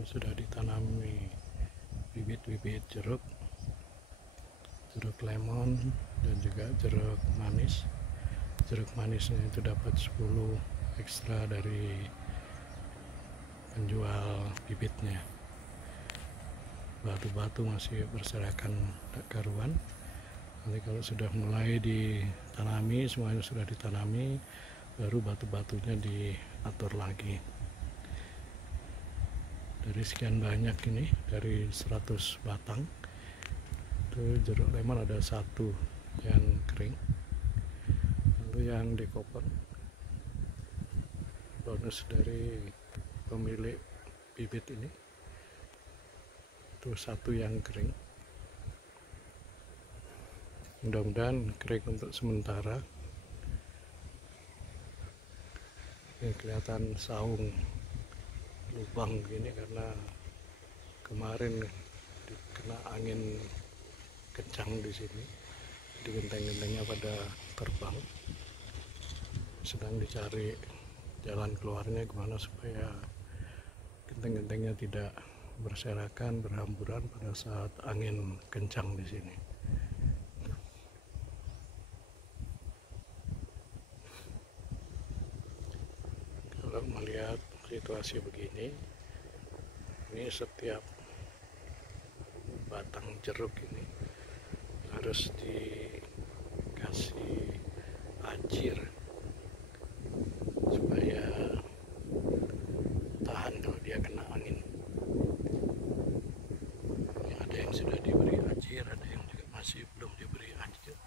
depan sudah ditanami bibit-bibit jeruk lemon dan juga jeruk manis. Jeruk manisnya itu dapat 10 ekstra dari penjual bibitnya. Batu-batu masih berserakan tak karuan. Nanti kalau sudah mulai ditanami, semuanya sudah ditanami, baru batu-batunya diatur lagi. Dari sekian banyak ini, dari 100 batang itu jeruk lemon ada 1 yang kering, lalu yang dikoper bonus dari pemilik bibit ini itu 1 yang kering. Mudah-mudahan kering untuk sementara. Ini kelihatan saung lubang gini karena kemarin kena angin kencang di sini, di genteng-gentengnya pada terbang. Sedang dicari jalan keluarnya gimana supaya genteng-gentengnya tidak berserakan, berhamburan pada saat angin kencang di sini. Kalau melihat situasi begini, ini setiap batang jeruk ini harus dikasih ajir supaya tahan kalau dia kena angin. Ada yang sudah diberi ajir, ada yang juga masih belum diberi ajir.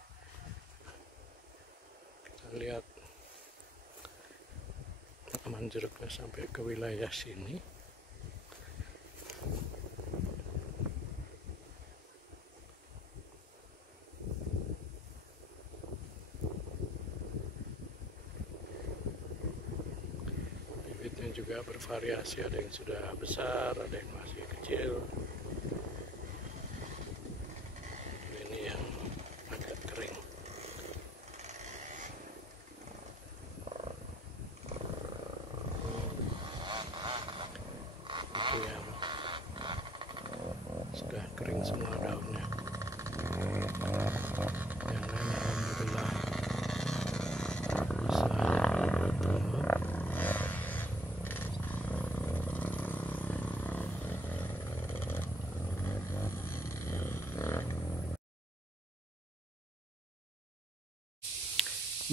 Kita lihat tanaman jeruknya sampai ke wilayah sini. Bibitnya juga bervariasi, ada yang sudah besar, ada yang masih kecil. Ini yang agak kering. Itu yang sudah kering semua daunnya. Yang lain alhamdulillah bisa tumbuh.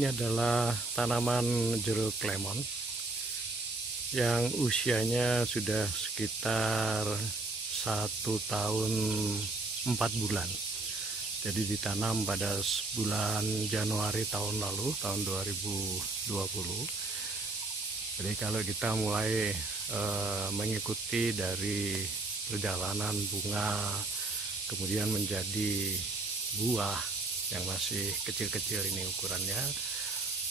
Ini adalah tanaman jeruk lemon yang usianya sudah sekitar 1 tahun 4 bulan. Jadi ditanam pada bulan Januari tahun lalu, tahun 2020. Jadi kalau kita mulai mengikuti dari perjalanan bunga, kemudian menjadi buah yang masih kecil-kecil ini ukurannya,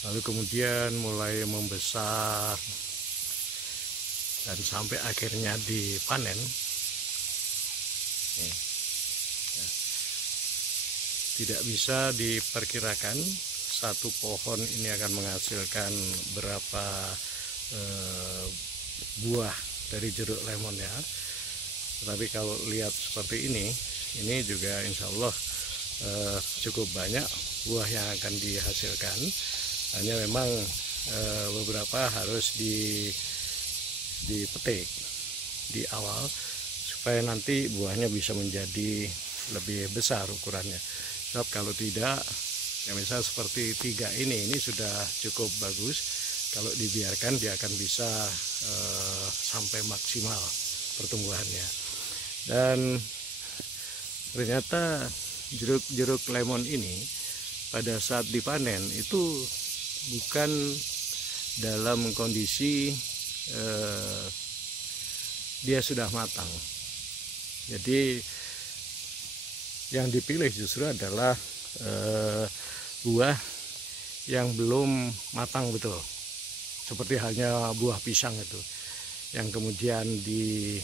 lalu kemudian mulai membesar dan sampai akhirnya dipanen. Tidak bisa diperkirakan satu pohon ini akan menghasilkan berapa buah dari jeruk lemon ya. Tapi kalau lihat seperti ini juga insya Allah cukup banyak buah yang akan dihasilkan. Hanya memang beberapa harus dipetik di awal supaya nanti buahnya bisa menjadi lebih besar ukurannya. Sebab kalau tidak, ya misalnya seperti 3 ini sudah cukup bagus. Kalau dibiarkan dia akan bisa sampai maksimal pertumbuhannya. Dan ternyata jeruk lemon ini pada saat dipanen itu bukan dalam kondisi dia sudah matang. Jadi yang dipilih justru adalah buah yang belum matang betul, seperti halnya buah pisang itu yang kemudian di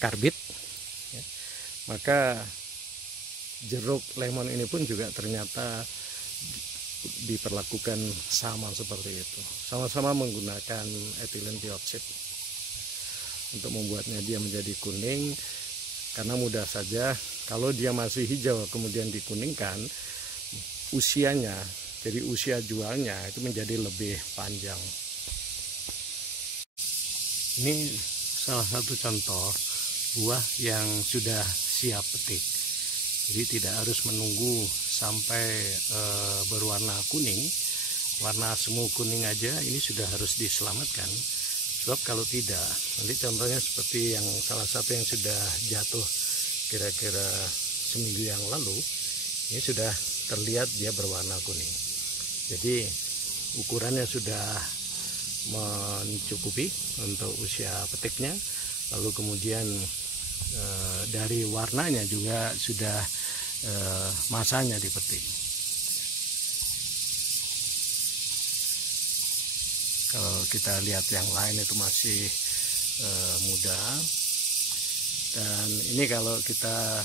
karbit ya. Maka jeruk lemon ini pun juga ternyata diperlakukan sama seperti itu, sama-sama menggunakan etilen dioksid. untuk membuatnya dia menjadi kuning, karena mudah saja kalau dia masih hijau kemudian dikuningkan, usianya, jadi usia jualnya itu menjadi lebih panjang. Ini salah satu contoh buah yang sudah siap petik. Jadi tidak harus menunggu sampai berwarna kuning, warna semu kuning aja ini sudah harus diselamatkan. Sebab kalau tidak, nanti contohnya seperti yang salah satu yang sudah jatuh kira-kira seminggu yang lalu, ini sudah terlihat dia berwarna kuning. Jadi ukurannya sudah mencukupi untuk usia petiknya, lalu kemudian dari warnanya juga sudah masanya dipetik. Kalau kita lihat yang lain itu masih muda, dan ini kalau kita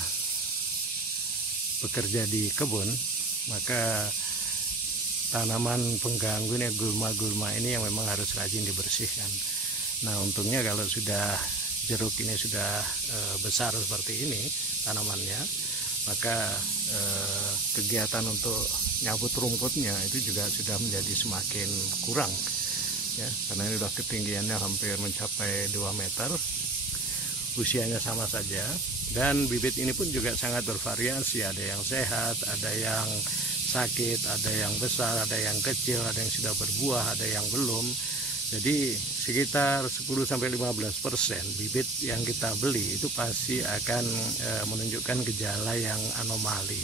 bekerja di kebun, maka tanaman pengganggu ini, gulma-gulma ini yang memang harus rajin dibersihkan. Nah, untungnya kalau sudah jeruk ini sudah besar seperti ini tanamannya, maka kegiatan untuk nyabut rumputnya itu juga sudah menjadi semakin kurang, ya, karena ini sudah ketinggiannya hampir mencapai 2 meter, usianya sama saja, dan bibit ini pun juga sangat bervariasi, ada yang sehat, ada yang sakit, ada yang besar, ada yang kecil, ada yang sudah berbuah, ada yang belum. Jadi sekitar 10-15% bibit yang kita beli itu pasti akan menunjukkan gejala yang anomali.